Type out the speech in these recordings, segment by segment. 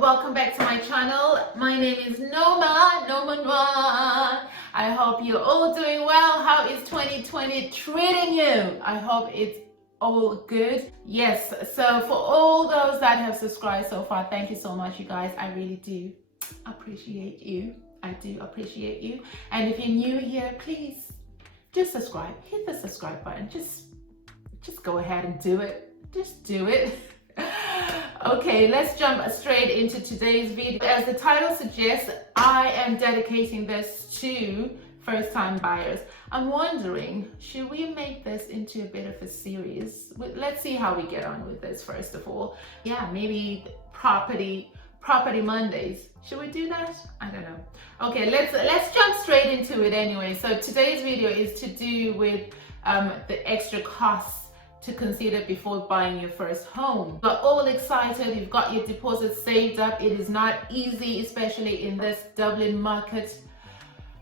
welcome back to my channel. My name is Noma. I hope you're all doing well. How is 2020 treating you? I hope it's all good. Yes, so for all those that have subscribed so far, thank you so much, you guys. I really do appreciate you. I do appreciate you. And if you're new here, please just subscribe. Hit the subscribe button. Just go ahead and do it. Just do it. Okay, let's jump straight into today's video. As the title suggests, I am dedicating this to first-time buyers. I'm wondering, should we make this into a bit of a series? Let's see how we get on with this first of all. Yeah, maybe property Mondays. Should we do that? I don't know. Okay, let's jump straight into it anyway. So today's video is to do with the extra costs to consider before buying your first home. You're all excited, you've got your deposit saved up. It is not easy, especially in this Dublin market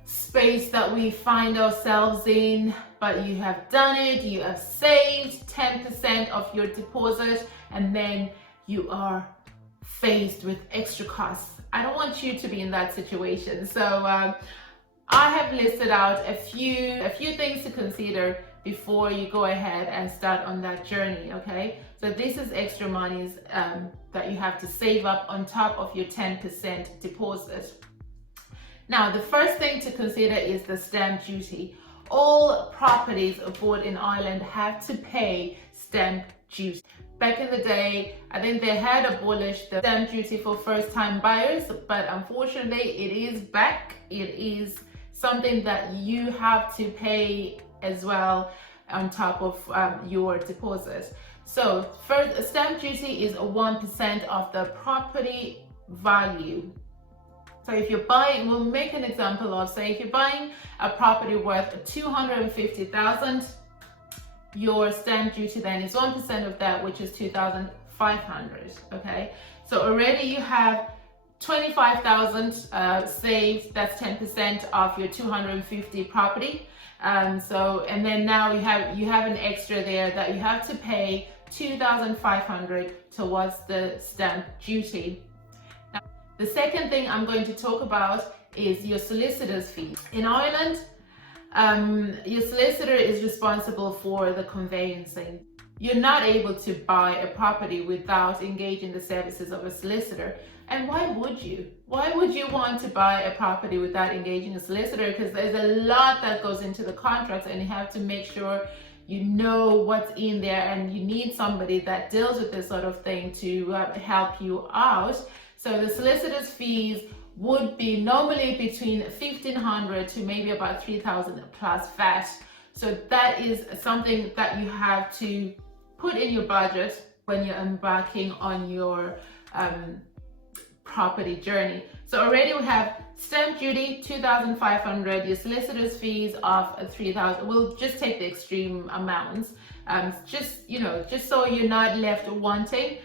space that we find ourselves in, but you have done it. You have saved 10% of your deposit, and then you are faced with extra costs. I don't want you to be in that situation. So I have listed out a few things to consider before you go ahead and start on that journey. Okay, so this is extra monies that you have to save up on top of your 10% deposit. Now, the first thing to consider is the stamp duty. All properties bought in Ireland have to pay stamp duty. Back in the day, I think they had abolished the stamp duty for first-time buyers, but unfortunately it is back. It is something that you have to pay as well on top of your deposit. So first, stamp duty is 1% of the property value. So if you're buying, we'll make an example of, say if you're buying a property worth 250,000, your stamp duty then is 1% of that, which is 2,500. Okay, so already you have 25,000 saved. That's 10% of your 250 property. And then now you have an extra there that you have to pay 2,500 towards the stamp duty. Now, the second thing I'm going to talk about is your solicitor's fees. In Ireland, your solicitor is responsible for the conveyancing. You're not able to buy a property without engaging the services of a solicitor. And why would you? Why would you want to buy a property without engaging a solicitor? Because there's a lot that goes into the contract, and you have to make sure you know what's in there, and you need somebody that deals with this sort of thing to help you out. So the solicitor's fees would be normally between 1,500 to maybe about 3,000 plus VAT. So that is something that you have to put in your budget when you're embarking on your property journey. So already we have stamp duty 2,500, your solicitor's fees of 3,000. We'll just take the extreme amounts, just so you're not left wanting.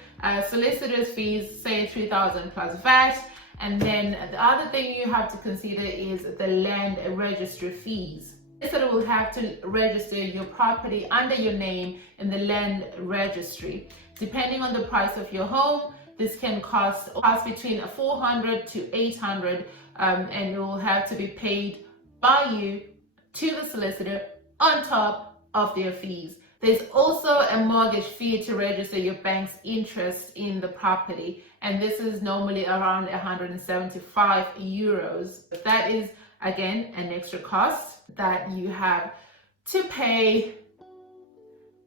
Solicitor's fees, say 3,000 plus VAT. And then the other thing you have to consider is the land registry fees. So will have to register your property under your name in the land registry. Depending on the price of your home, this can cost between 400 to 800, and it will have to be paid by you to the solicitor on top of their fees. There's also a mortgage fee to register your bank's interest in the property, and this is normally around 175 euros. That is, again, an extra cost that you have to pay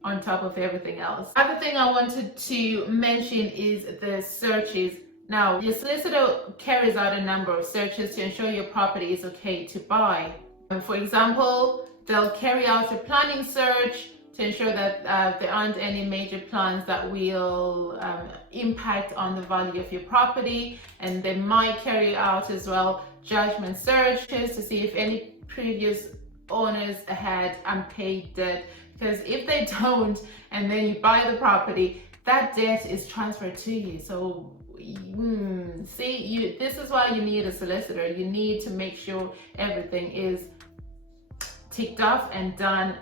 on top of everything else. Other thing I wanted to mention is the searches. Now, your solicitor carries out a number of searches to ensure your property is okay to buy. For example, they'll carry out a planning search to ensure that there aren't any major plans that will impact on the value of your property, and they might carry out as well judgment searches to see if any previous owners had unpaid debt, because if they don't and then you buy the property, that debt is transferred to you. So this is why you need a solicitor. You need to make sure everything is ticked off and done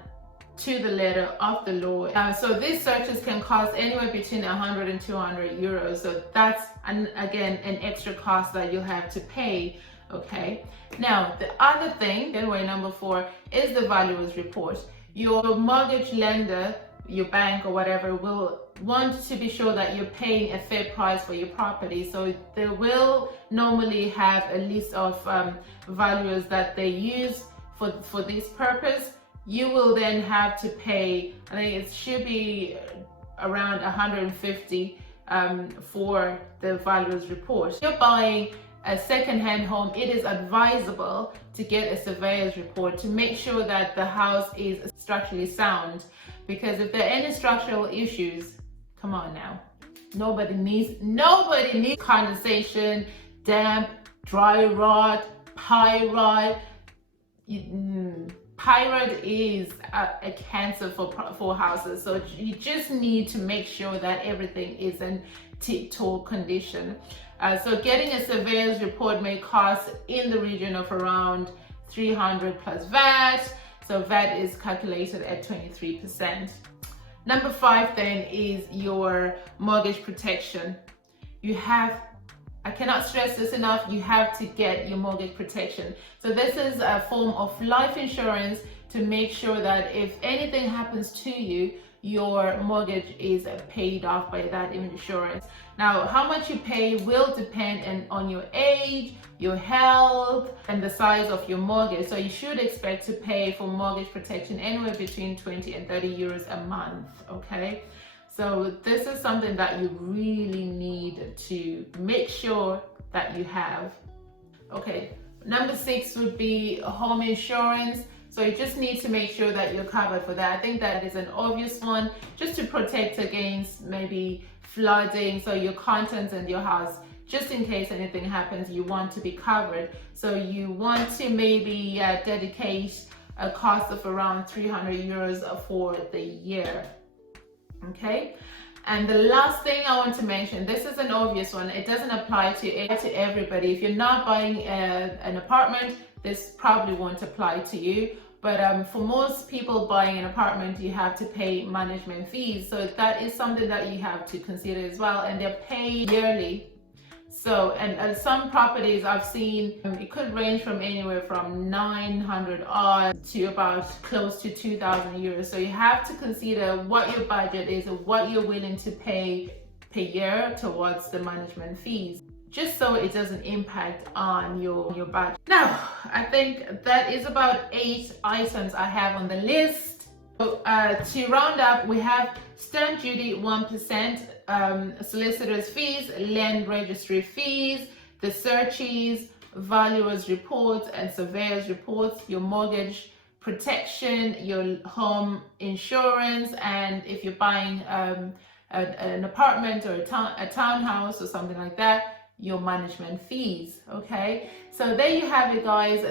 to the letter of the law. So these searches can cost anywhere between 100 and 200 euros. So that's, again, an extra cost that you have to pay. Okay. Now, the other thing, anyway, number 4, is the valuer's report. Your mortgage lender, your bank or whatever, will want to be sure that you're paying a fair price for your property. So they will normally have a list of valuers that they use for this purpose. You will then have to pay, I think it should be around 150 for the valuer's report. If you're buying a second-hand home, it is advisable to get a surveyor's report to make sure that the house is structurally sound, because if there are any structural issues, come on now, nobody needs condensation, damp, dry rot, pyrite. Pyrite is a cancer for houses, so you just need to make sure that everything is in tip-top condition. So getting a surveyor's report may cost in the region of around 300 plus VAT. So VAT is calculated at 23%. Number 5 then is your mortgage protection. I cannot stress this enough, you have to get your mortgage protection. So this is a form of life insurance to make sure that if anything happens to you, your mortgage is paid off by that insurance. Now, how much you pay will depend on your age, your health, and the size of your mortgage. So you should expect to pay for mortgage protection anywhere between 20 and 30 euros a month, okay? So this is something that you really need to make sure that you have. Okay, number 6 would be home insurance. So you just need to make sure that you're covered for that. I think that is an obvious one, just to protect against maybe flooding. So your contents in your house, just in case anything happens, you want to be covered. So you want to maybe dedicate a cost of around 300 euros for the year. Okay, and the last thing I want to mention, this is an obvious one, it doesn't apply to everybody. If you're not buying an apartment, this probably won't apply to you, but for most people buying an apartment, you have to pay management fees. So that is something that you have to consider as well, and they're paid yearly. So, and some properties I've seen, it could range from anywhere from 900 odd to about close to 2,000 euros. So you have to consider what your budget is and what you're willing to pay per year towards the management fees, just so it doesn't impact on your budget. Now, I think that is about 8 items I have on the list. So, to round up, we have stamp duty 1%, solicitors fees, land registry fees, the searches, valuers reports and surveyors reports, your mortgage protection, your home insurance, and if you're buying an apartment or a townhouse or something like that, your management fees. Okay, so there you have it, guys.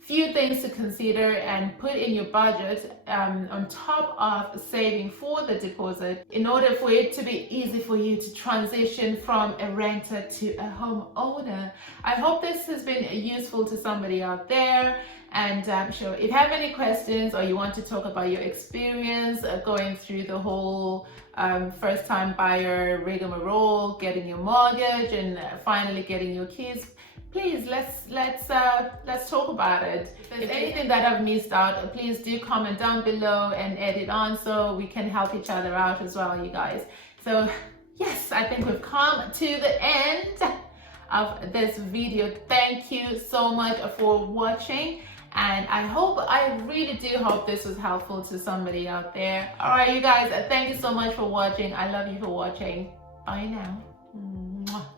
Few things to consider and put in your budget on top of saving for the deposit, in order for it to be easy for you to transition from a renter to a homeowner. I hope this has been useful to somebody out there, and I'm sure if you have any questions or you want to talk about your experience going through the whole first-time buyer rigmarole, getting your mortgage and finally getting your keys, please let's talk about it. If there's anything that I've missed out, please do comment down below and add it on so we can help each other out as well, you guys. So yes, I think we've come to the end of this video. Thank you so much for watching, and I really do hope this was helpful to somebody out there. All right, you guys, thank you so much for watching. I love you for watching. Bye now. Mwah.